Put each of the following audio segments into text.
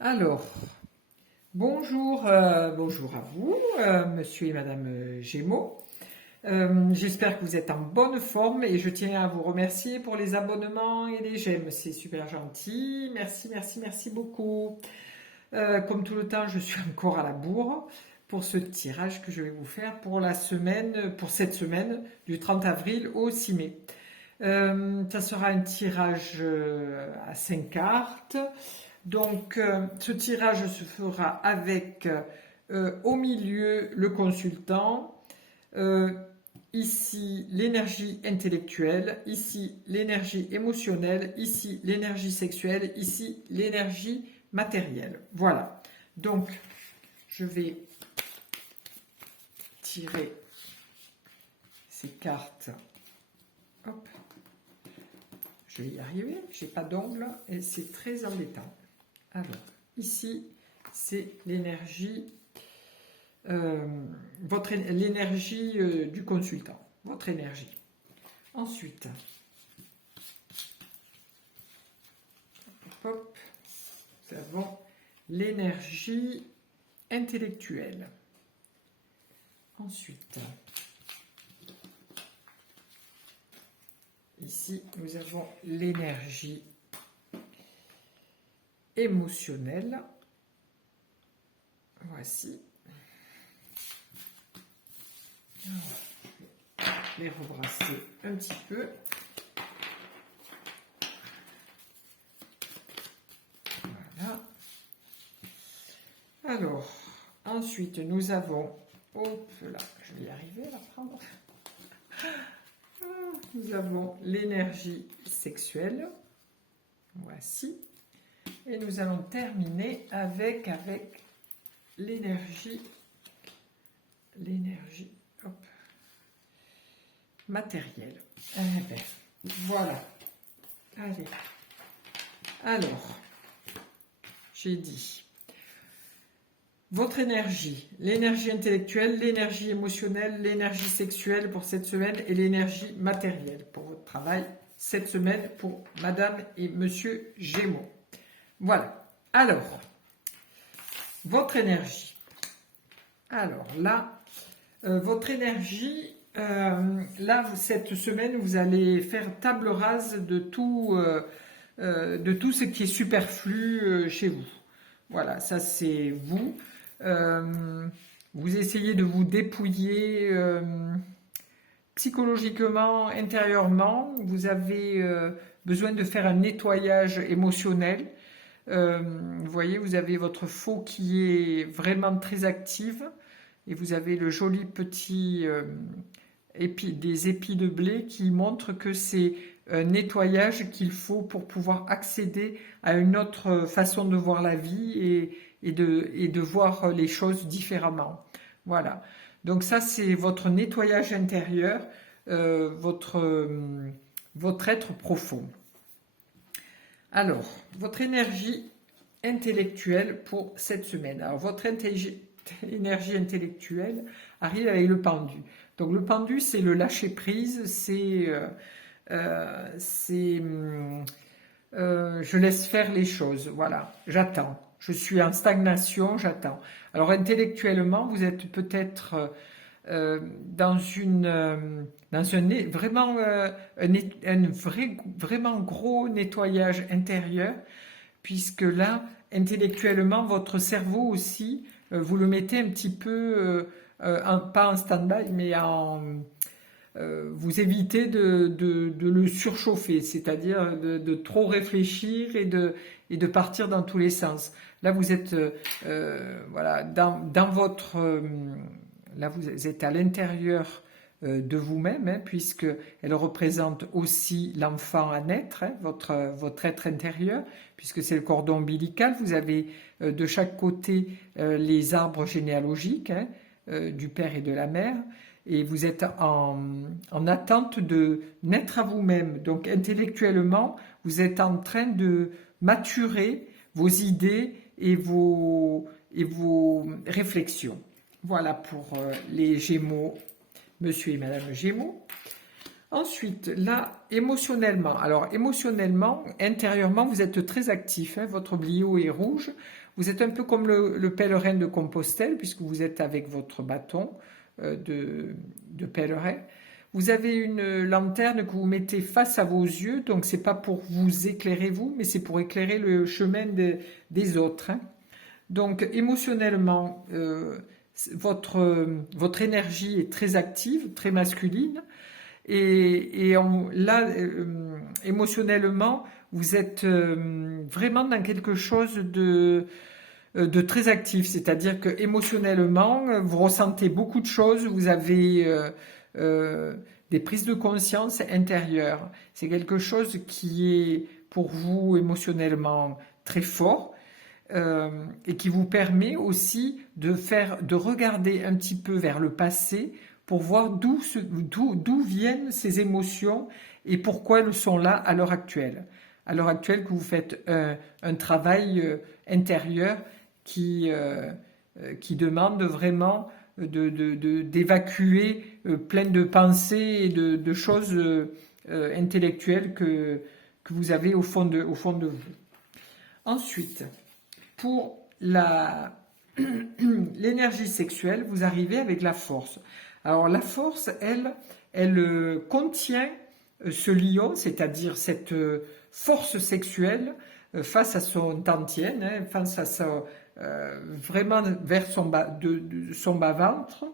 Alors, bonjour, bonjour à vous, monsieur et madame Gémeaux. J'espère que vous êtes en bonne forme et je tiens à vous remercier pour les abonnements et les j'aime. C'est super gentil. Merci, merci, merci beaucoup. Comme tout le temps, je suis encore à la bourre pour ce tirage que je vais vous faire pour cette semaine du 30 avril au 6 mai. Ça sera un tirage à 5 cartes. Donc, ce tirage se fera avec au milieu le consultant, euh, ici l'énergie intellectuelle, ici l'énergie émotionnelle, ici l'énergie sexuelle, ici l'énergie matérielle. Voilà. Donc, je vais tirer ces cartes. Hop. Je vais y arriver. J'ai pas d'ongle et c'est très embêtant. Alors, ici, c'est l'énergie, l'énergie du consultant, votre énergie. Ensuite, hop, nous avons l'énergie intellectuelle. Ensuite, ici, nous avons l'énergie émotionnelle. Voici. Alors, je vais les rebrasser un petit peu. Voilà. Alors, ensuite, nous avons... Hop là, je vais y arriver à la prendre. Nous avons l'énergie sexuelle. Voici. Et nous allons terminer avec l'énergie matérielle. Eh bien, voilà. Allez. Alors, j'ai dit votre énergie, l'énergie intellectuelle, l'énergie émotionnelle, l'énergie sexuelle pour cette semaine et l'énergie matérielle pour votre travail cette semaine pour Madame et Monsieur Gémeaux. Voilà. Alors, votre énergie. Alors là, votre énergie, là, cette semaine, vous allez faire table rase de tout ce qui est superflu chez vous. Voilà, ça c'est vous. Vous essayez de vous dépouiller psychologiquement, intérieurement. Vous avez besoin de faire un nettoyage émotionnel. Vous voyez, vous avez votre faux qui est vraiment très active et vous avez le joli petit des épis de blé qui montrent que c'est un nettoyage qu'il faut pour pouvoir accéder à une autre façon de voir la vie et de voir les choses différemment. Voilà. Donc ça, c'est votre nettoyage intérieur, votre être profond. Alors, votre énergie intellectuelle pour cette semaine. Alors, votre énergie intellectuelle arrive avec le pendu. Donc, le pendu, c'est le lâcher-prise, je laisse faire les choses, voilà, j'attends. Je suis en stagnation, j'attends. Alors, intellectuellement, vous êtes peut-être dans vraiment gros nettoyage intérieur, puisque là, intellectuellement, votre cerveau aussi, vous le mettez un petit peu, pas en stand-by, mais vous évitez de le surchauffer, c'est-à-dire de trop réfléchir et de partir dans tous les sens. Là, vous êtes voilà, dans votre... là, vous êtes à l'intérieur de vous-même, hein, puisqu'elle représente aussi l'enfant à naître, hein, votre être intérieur, puisque c'est le cordon ombilical. Vous avez de chaque côté les arbres généalogiques, hein, du père et de la mère, et vous êtes en attente de naître à vous-même. Donc intellectuellement, vous êtes en train de maturer vos idées et vos réflexions. Voilà pour les Gémeaux, monsieur et madame Gémeaux. Ensuite, là, émotionnellement. Alors, émotionnellement, intérieurement, vous êtes très actif. Hein, votre blio est rouge. Vous êtes un peu comme le pèlerin de Compostelle, puisque vous êtes avec votre bâton de pèlerin. Vous avez une lanterne que vous mettez face à vos yeux, donc c'est pas pour vous éclairer vous, mais c'est pour éclairer le chemin des autres. Hein. Donc, émotionnellement, votre énergie est très active, très masculine. Là, émotionnellement, vous êtes vraiment dans quelque chose de très actif. C'est-à-dire que émotionnellement, vous ressentez beaucoup de choses, vous avez des prises de conscience intérieures. C'est quelque chose qui est pour vous émotionnellement très fort. Et qui vous permet aussi de regarder un petit peu vers le passé pour voir d'où viennent ces émotions et pourquoi elles sont là à l'heure actuelle. À l'heure actuelle que vous faites un travail intérieur qui demande vraiment d'évacuer plein de pensées et de choses intellectuelles que vous avez au fond de vous. Ensuite, pour l'énergie sexuelle, vous arrivez avec la force. Alors la force, elle contient ce lion, c'est-à-dire cette force sexuelle face à son dantienne, hein, face à vraiment vers son bas-ventre.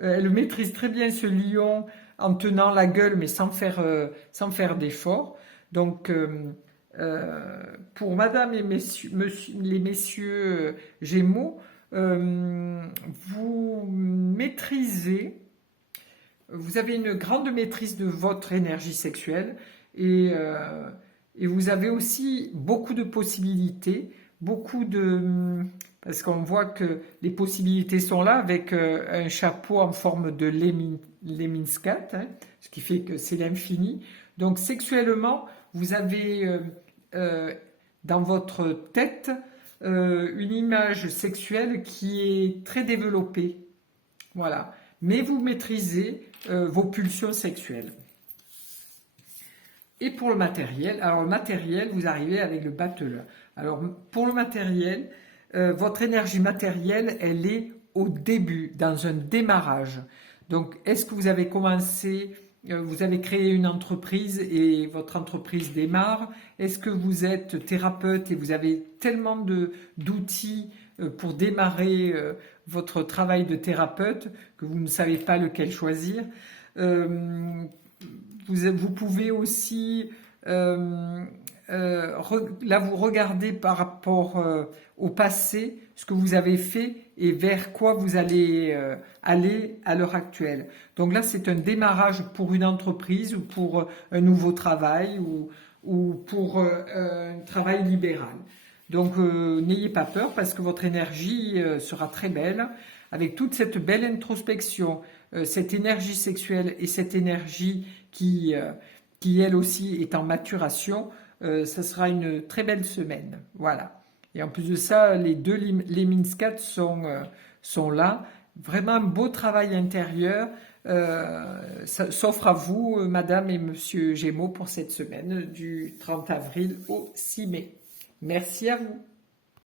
Elle maîtrise très bien ce lion en tenant la gueule, mais sans faire d'effort. Donc, pour madame et les messieurs Gémeaux, vous avez une grande maîtrise de votre énergie sexuelle et vous avez aussi beaucoup de possibilités, parce qu'on voit que les possibilités sont là avec un chapeau en forme de Lemniscat, hein, ce qui fait que c'est l'infini. Donc sexuellement, vous avez dans votre tête une image sexuelle qui est très développée. Voilà. Mais vous maîtrisez vos pulsions sexuelles. Et pour le matériel, alors le matériel, vous arrivez avec le battleur. Alors pour le matériel, votre énergie matérielle, elle est au début, dans un démarrage. Donc est-ce que vous avez commencé, vous avez créé une entreprise et votre entreprise démarre? Est-ce que vous êtes thérapeute et vous avez tellement d'outils pour démarrer votre travail de thérapeute que vous ne savez pas lequel choisir? Vous pouvez aussi, là vous regardez par rapport au passé, ce que vous avez fait et vers quoi vous allez aller à l'heure actuelle. Donc là c'est un démarrage pour une entreprise ou pour un nouveau travail ou pour un travail libéral. Donc n'ayez pas peur parce que votre énergie sera très belle avec toute cette belle introspection, cette énergie sexuelle et cette énergie qui elle aussi est en maturation. Ça sera une très belle semaine. Voilà. Et en plus de ça, les deux Lemniscat sont là. Vraiment un beau travail intérieur s'offre à vous, madame et monsieur Gémeaux, pour cette semaine du 30 avril au 6 mai. Merci à vous.